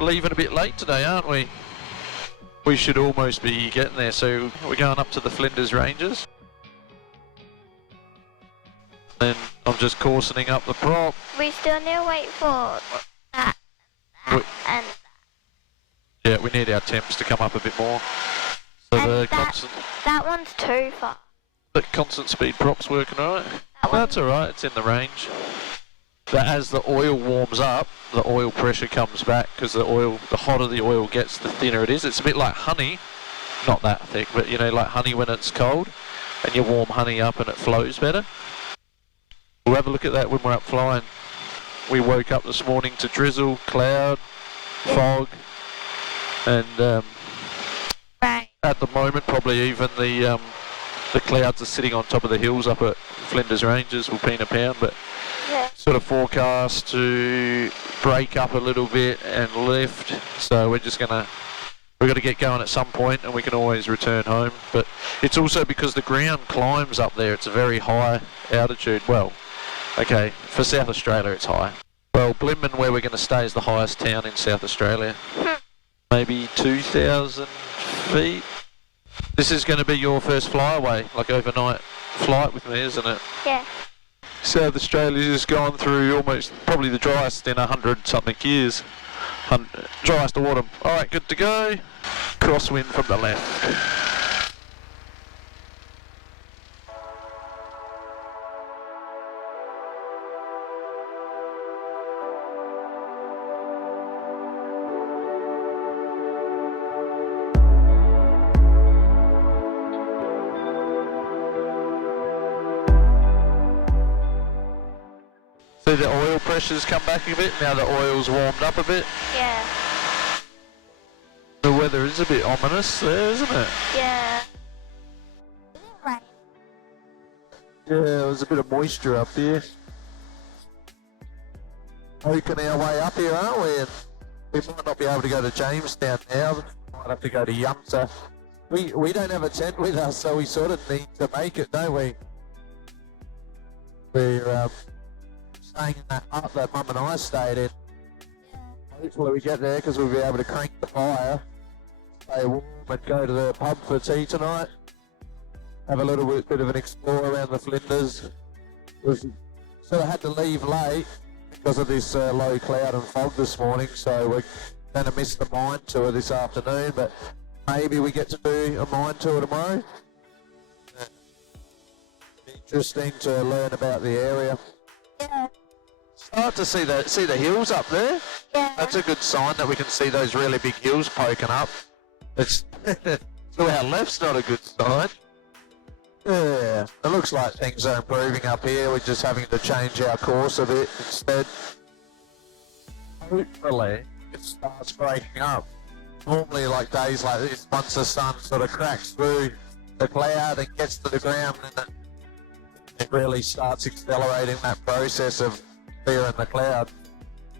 leaving a bit late today, aren't we? We should almost be getting there, so we're going up to the Flinders Rangers. Then I'm just coarsening up the prop. We still need to wait for that and that. Yeah, we need our temps to come up a bit more. So And the that one's too far. constant speed prop's working alright. That's alright, it's in the range. But as the oil warms up, the oil pressure comes back, because the hotter the oil gets, the thinner it is. It's a bit like honey, not that thick, but you know, like honey when it's cold, and you warm honey up and it flows better. We'll have a look at that when we're up flying. We woke up this morning to drizzle, cloud, fog, and Right. at the moment probably even the clouds are sitting on top of the hills up at Flinders Rangers, Wilpena Pound, but Yeah. sort of forecast to break up a little bit and lift. So we've got to get going at some point, and we can always return home. But it's also because the ground climbs up there. It's a very high altitude. Well, okay, for South Australia it's high. Well, Blimman, where we're going to stay, is the highest town in South Australia. Maybe 2,000 feet. This is going to be your first flyaway, like overnight flight with me, isn't it? Yeah. South Australia's just gone through almost probably the driest in 100-something years. Driest of autumn. Alright, good to go. Crosswind from the left. See the oil pressure's come back a bit, now the oil's warmed up a bit. Yeah. The weather is a bit ominous there, isn't it? Yeah. Right. Yeah, there's a bit of moisture up here. Poking our way up here, aren't we? And we might not be able to go to Jamestown now. We might have to go to Yumta. We don't have a tent with us, so we sort of need to make it, don't we? We're staying in that hut that Mum and I stayed in. Hopefully we get there, because we'll be able to crank the fire, stay warm, and go to the pub for tea tonight. Have a little bit of an explore around the Flinders. We sort of had to leave late because of this low cloud and fog this morning, so we're going to miss the mine tour this afternoon, but maybe we get to do a mine tour tomorrow. Interesting to learn about the area. Yeah. Start to see the hills up there. Yeah. That's a good sign that we can see those really big hills poking up. It's to our left's not a good sign. Yeah, it looks like things are improving up here. We're just having to change our course a bit instead. Hopefully it starts breaking up. Normally, like days like this, once the sun sort of cracks through the cloud and gets to the ground, and it really starts accelerating that process of clearing the cloud.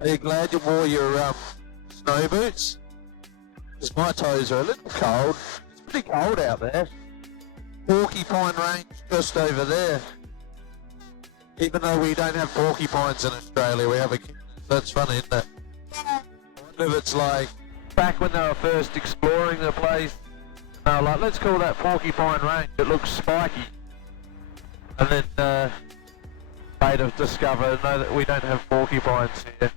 Are you glad you wore your snow boots? Because my toes are a little cold. It's pretty cold out there. Porcupine Range just over there. Even though we don't have porcupines in Australia, we have a... That's funny, isn't it? I wonder if it's like back when they were first exploring the place, they were like, let's call that Porcupine Range, it looks spiky. And then later discover that we don't have porcupines here.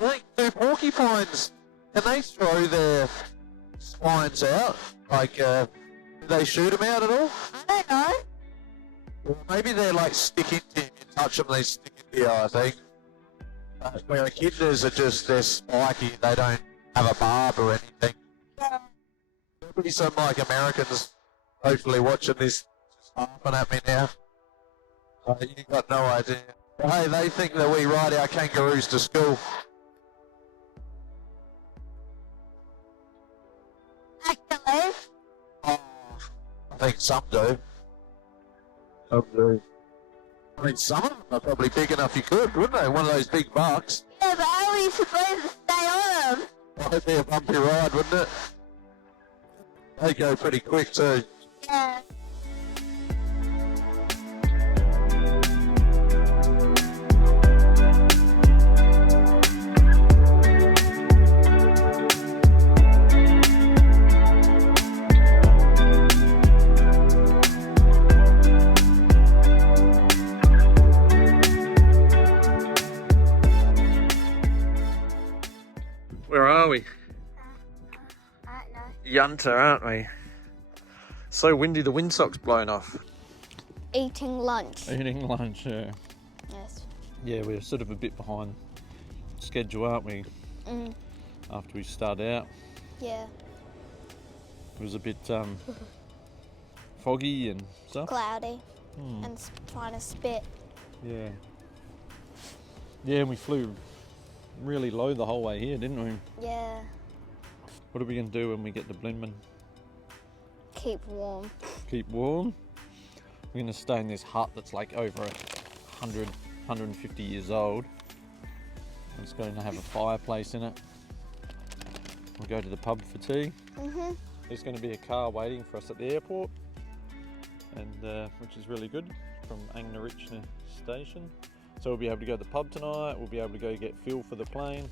I think, do porcupines, can they throw their spines out? Like, do they shoot them out at all? I don't know. Or maybe they're like stick into you. You touch them, they stick into you, I think. Where echidnas are just, they're spiky, they don't have a barb or anything. Yeah. There'll be some like Americans hopefully watching this just laughing at me now. You got no idea. Hey, they think that we ride our kangaroos to school. Actually. Oh, I think some do. Some do. I mean, some of them are probably big enough you could, wouldn't they? One of those big bucks. Yeah, but how are you supposed to stay on them? That'd be a bumpy ride, wouldn't it? They go pretty quick too. Yeah. yunter, aren't we? So windy, the windsock's blown off. Eating lunch. Eating lunch, yeah. Yes. Yeah, we're sort of a bit behind schedule, aren't we? After we start out. Yeah. It was a bit foggy and stuff. Cloudy. And trying to spit. Yeah. Yeah, and we flew really low the whole way here, didn't we? Yeah. What are we going to do when we get to Blindman? Keep warm. Keep warm. We're going to stay in this hut that's like over 100, 150 years old. It's going to have a fireplace in it. We'll go to the pub for tea. There's going to be a car waiting for us at the airport, and which is really good, from Angna-Richna station. So we'll be able to go to the pub tonight. We'll be able to go get fuel for the plane.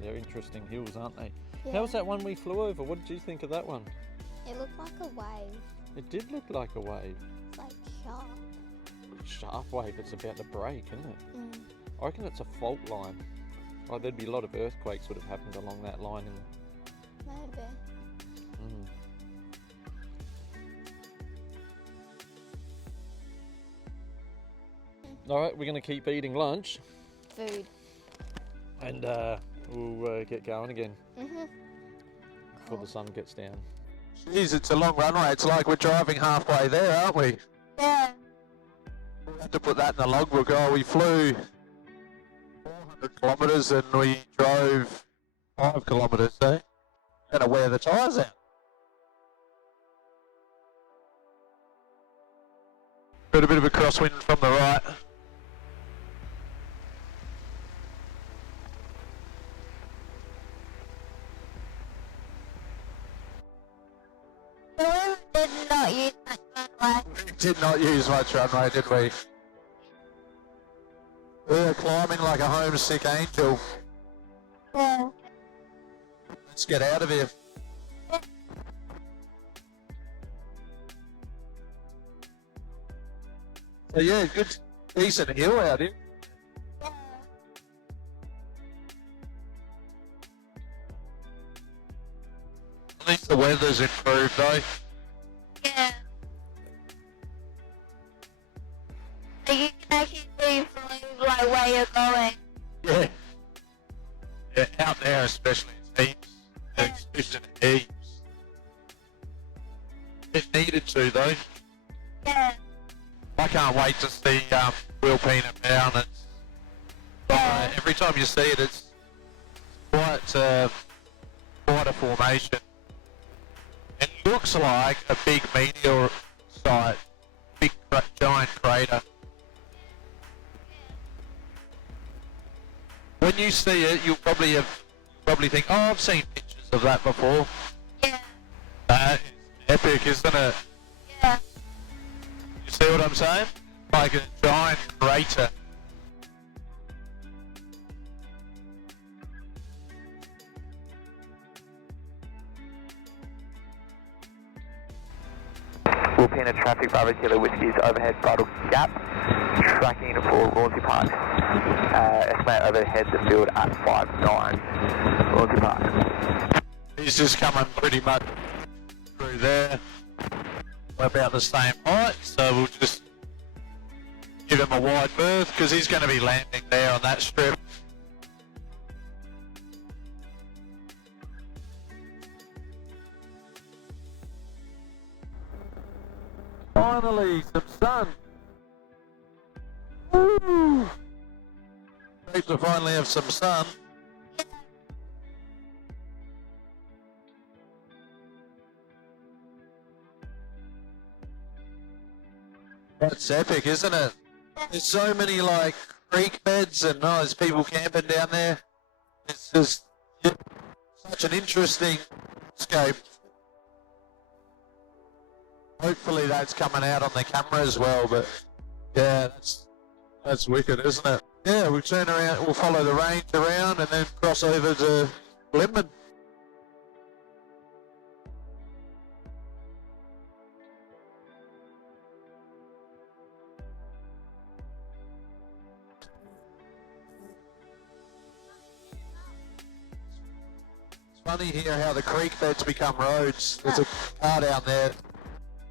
They're interesting hills, aren't they? Yeah. How was that one we flew over? What did you think of that one? It looked like a wave. It did look like a wave. It's like sharp. Sharp wave that's about to break, isn't it? I reckon it's a fault line. Like there'd be a lot of earthquakes would have happened along that line. Maybe. All right, we're going to keep eating lunch. Food. And we'll get going again before the sun gets down. Jeez, it's a long runway. It's like we're driving halfway there, aren't we? Yeah. We have to put that in the logbook. Oh, we flew 400 kilometres and we drove 5 kilometres, eh? Gotta wear the tyres out. Got a bit of a crosswind from the right. We did not use much runway. We did not use much runway, did we? We were climbing like a homesick angel. Yeah. Let's get out of here. So yeah, good, decent hill out here. At least the weather's improved though. Yeah. So you can actually see from like where you're going. Yeah. Yeah, out there especially, it's heaps. It's just heaps. It needed to though. Yeah. I can't wait to see Will Peanut down. It's, every time you see it, it's quite a formation. It looks like a big meteor site, big giant crater. When you see it, you'll probably think, oh, I've seen pictures of that before. Yeah. That is epic, isn't it? Yeah. You see what I'm saying? Like a giant crater. Will Peanut Traffic Bravo Kilo Whiskey's overhead Bridle Gap, tracking for Royalty Park. Estimate overhead the field at 5-9, Royalty Park. He's just coming pretty much through there. We're about the same height, so we'll just give him a wide berth because he's going to be landing there on that strip. Finally, some sun. Woo! Great to finally have some sun. That's epic, isn't it? There's so many like creek beds and there's people camping down there. It's just such an interesting scope. Hopefully that's coming out on the camera as well, but yeah, that's wicked, isn't it? Yeah, we'll turn around, we'll follow the range around and then cross over to Blindman. funny here how the creek beds become roads. There's a car down there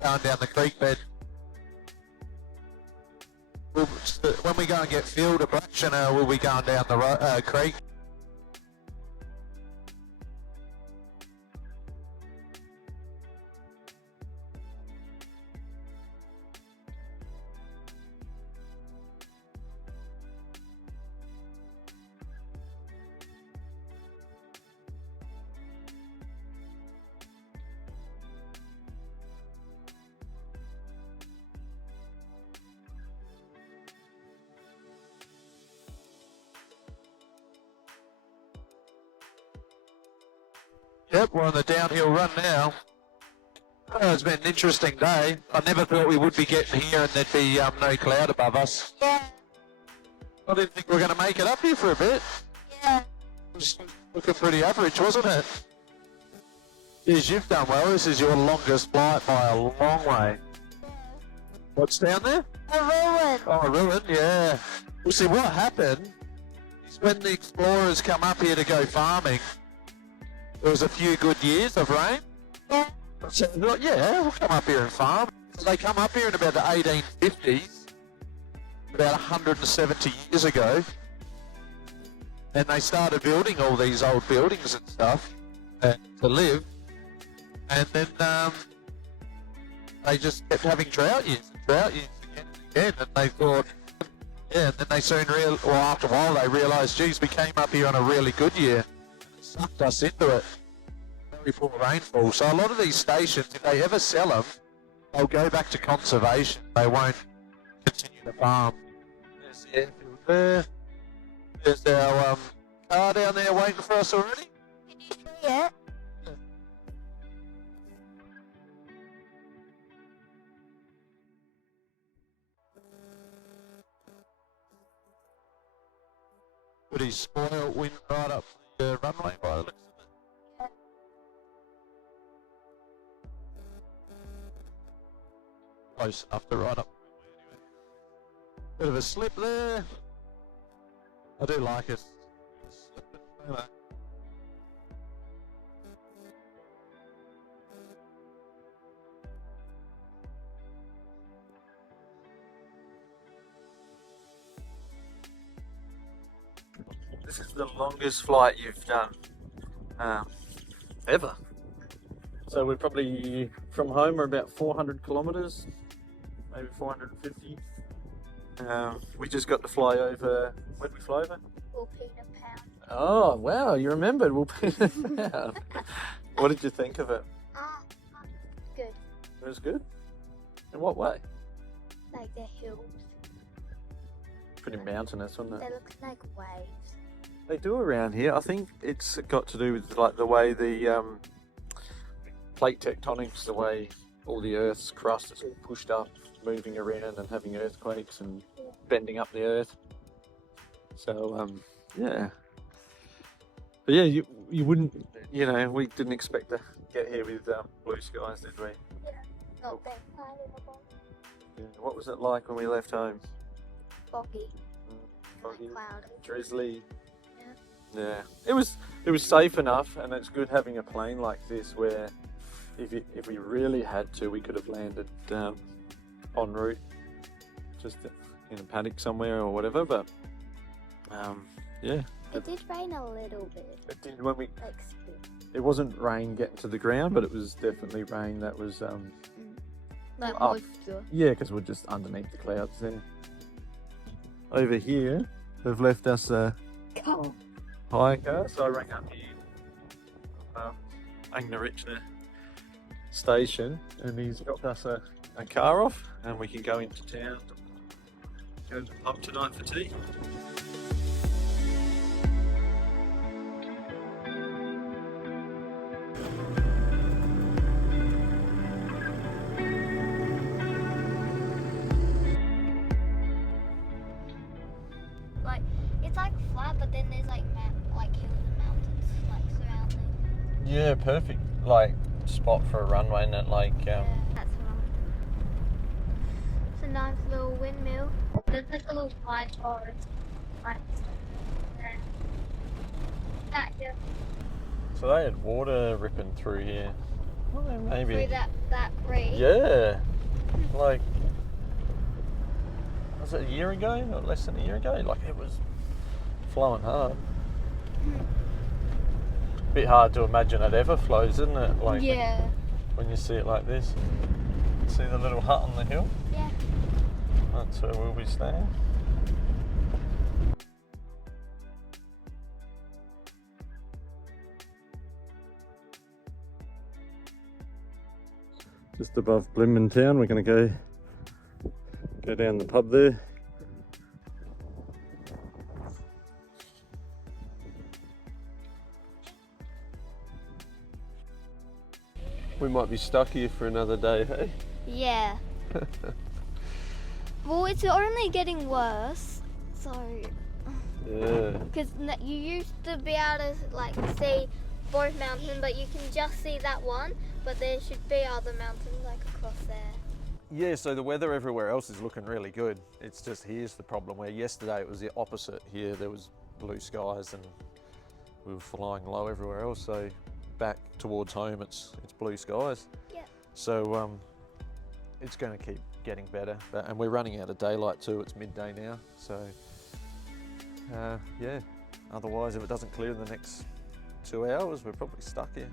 going down the creek bed. When we go and get field abrasion, we'll be going down the creek. Yep, we're on the downhill run now. Oh, it's been an interesting day. I never thought we would be getting here and there'd be no cloud above us. Yeah. I didn't think we were going to make it up here for a bit. Yeah. It was looking pretty average, wasn't it? Yes, you've done well. This is your longest flight by a long way. What's down there? A ruin. Oh, a ruin, yeah. Well, see, what happened is when the explorers come up here to go farming, there was a few good years of rain. Yeah. So they're like, yeah, we'll come up here and farm. So they come up here in about the 1850s, about 170 years ago, and they started building all these old buildings and stuff to live. And then they just kept having drought years again and again. And they thought, yeah, and then they soon after a while they realised, geez, we came up here on a really good year. Sucked us into it. Very poor rainfall. So a lot of these stations, if they ever sell them, they'll go back to conservation. They won't continue to farm. There's the airfield there. There's our car down there waiting for us already. Can you see it? But he's spoiled wind right up the runway by the looks of it. Close enough to right up. Bit of a slip there. I do like it. Slipping, This is the longest flight you've done ever. So we're probably from home, we're about 400 kilometres, maybe 450. We just got to fly over. Where did we fly over? Wilpena Pound. Oh wow, you remembered. Wilpena. What did you think of it? Good. It was good. In what way? Like the hills. Pretty mountainous, wasn't They it? look like waves. They do around here. I think it's got to do with like the way the plate tectonics, the way all the Earth's crust is all pushed up, moving around and having earthquakes and bending up the Earth. So yeah. But yeah, you wouldn't, we didn't expect to get here with blue skies, did we? Not that cloudy at all. Yeah. What was it like when we left home? Foggy. Foggy, Cloudy. drizzly. Yeah, it was safe enough, and it's good having a plane like this where if we really had to, we could have landed en route, just in a paddock somewhere or whatever. But yeah, It did rain a little bit. it did when we. Like spit. It wasn't rain getting to the ground, but it was definitely rain that was Like Up. moisture. yeah, because we're just underneath the clouds there. Over here, they've left us a hire car, so I rang up here, Agna-Richner station, and he's got us a car off, and we can go into town, go to the pub tonight for tea. Like it's like flat, but then there's like hills and mountains like surrounding. Yeah, perfect. Like spot for a runway, and it like Yeah, that's what I'm doing. It's a nice little windmill. There's like a little pine forest. Like that, yeah. So they had water ripping through here. Well, maybe. Through that creek. Yeah. Like, was it a year ago or less than a year ago? Like, it was flowing hard. Bit hard to imagine it ever flows, isn't it? Like, Yeah. when you see it like this. See the little hut on the hill? Yeah. That's where we'll be staying. Just above Blimmin Town, we're going to go down the pub there. We might be stuck here for another day, hey? Yeah. Well, it's only getting worse, so. Yeah. Because you used to be able to like see both mountains, but you can just see that one. But there should be other mountains like across there. Yeah, so the weather everywhere else is looking really good. It's just here's the problem where yesterday it was the opposite. Here there was blue skies and we were flying low everywhere else. So back towards home it's blue skies. Yeah. So it's going to keep getting better. And we're running out of daylight too. It's midday now. So yeah, otherwise if it doesn't clear in the next 2 hours, we're probably stuck here.